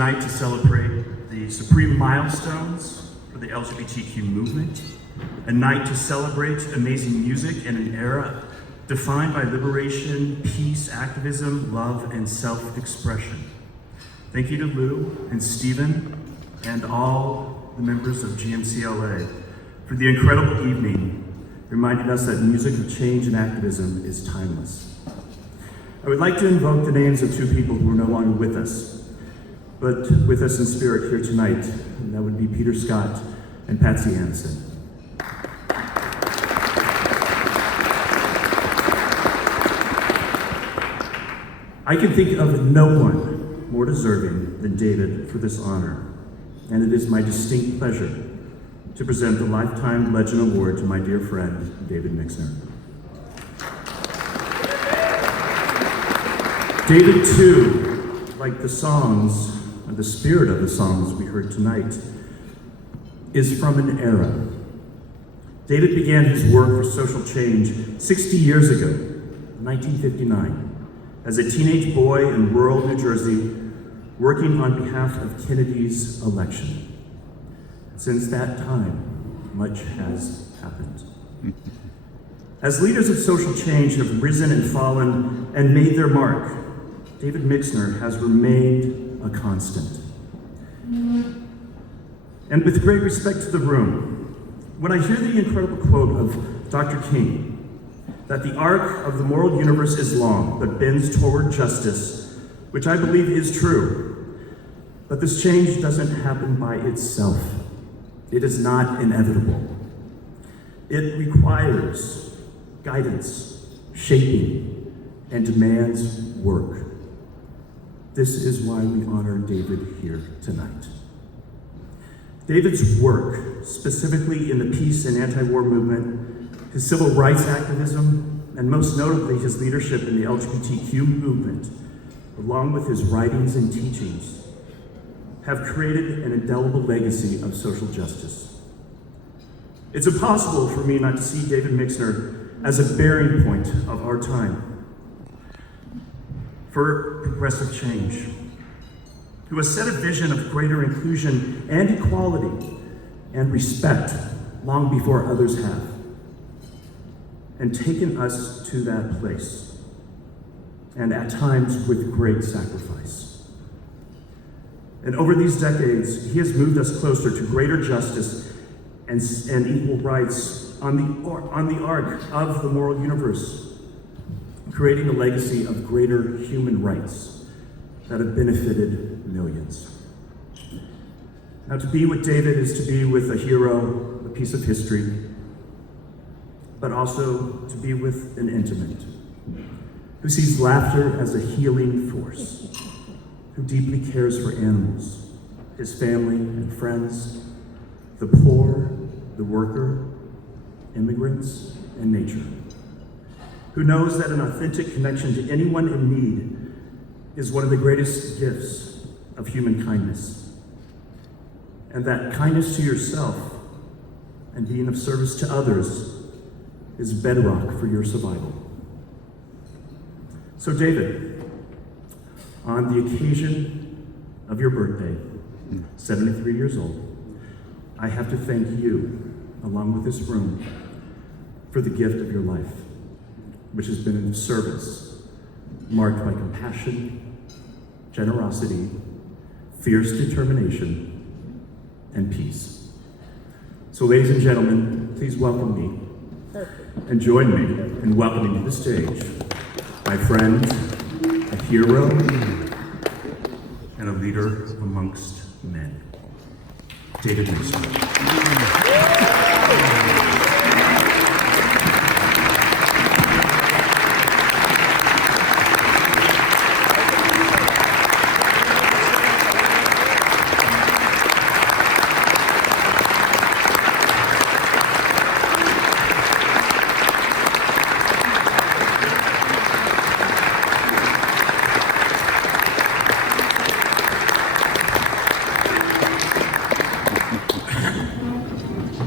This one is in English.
tonight to celebrate the supreme milestones for the LGBTQ movement, a night to celebrate amazing music in an era defined by liberation, peace, activism, love, and self-expression. Thank you to Lou and Stephen and all the members of GMCLA for the incredible evening, reminding us that music of change and activism is timeless. I would like to invoke the names of two people who are no longer with us, but with us in spirit here tonight, and that would be Peter Scott and Patsy Anderson. I can think of no one more deserving than David for this honor, and it is my distinct pleasure to present the Lifetime Legend Award to my dear friend, David Mixner. David, too, like the songs, and the spirit of the songs we heard tonight, is from an era. David began his work for social change 60 years ago, 1959. As a teenage boy in rural New Jersey, working on behalf of Kennedy's election. Since that time, much has happened. As leaders of social change have risen and fallen and made their mark, David Mixner has remained a constant. And with great respect to the room, when I hear the incredible quote of Dr. King, that the arc of the moral universe is long, but bends toward justice, which I believe is true. But this change doesn't happen by itself. It is not inevitable. It requires guidance, shaping, and demands work. This is why we honor David here tonight. David's work, specifically in the peace and anti-war movement, his civil rights activism, and most notably his leadership in the LGBTQ movement, along with his writings and teachings, have created an indelible legacy of social justice. It's impossible for me not to see David Mixner as a bearing point of our time for progressive change, who has set a vision of greater inclusion and equality and respect long before others have, and taken us to that place, and at times with great sacrifice. And over these decades, he has moved us closer to greater justice and equal rights on the arc of the moral universe, creating a legacy of greater human rights that have benefited millions. Now, to be with David is to be with a hero, a piece of history, but also to be with an intimate, who sees laughter as a healing force, who deeply cares for animals, his family and friends, the poor, the worker, immigrants, and nature, who knows that an authentic connection to anyone in need is one of the greatest gifts of human kindness, and that kindness to yourself and being of service to others is bedrock for your survival. So David, on the occasion of your birthday, 73 years old, I have to thank you, along with this room, for the gift of your life, which has been in service, marked by compassion, generosity, fierce determination, and peace. So ladies and gentlemen, please welcome me and join me in welcoming to the stage my friend, a hero, and a leader amongst men, David Mixner.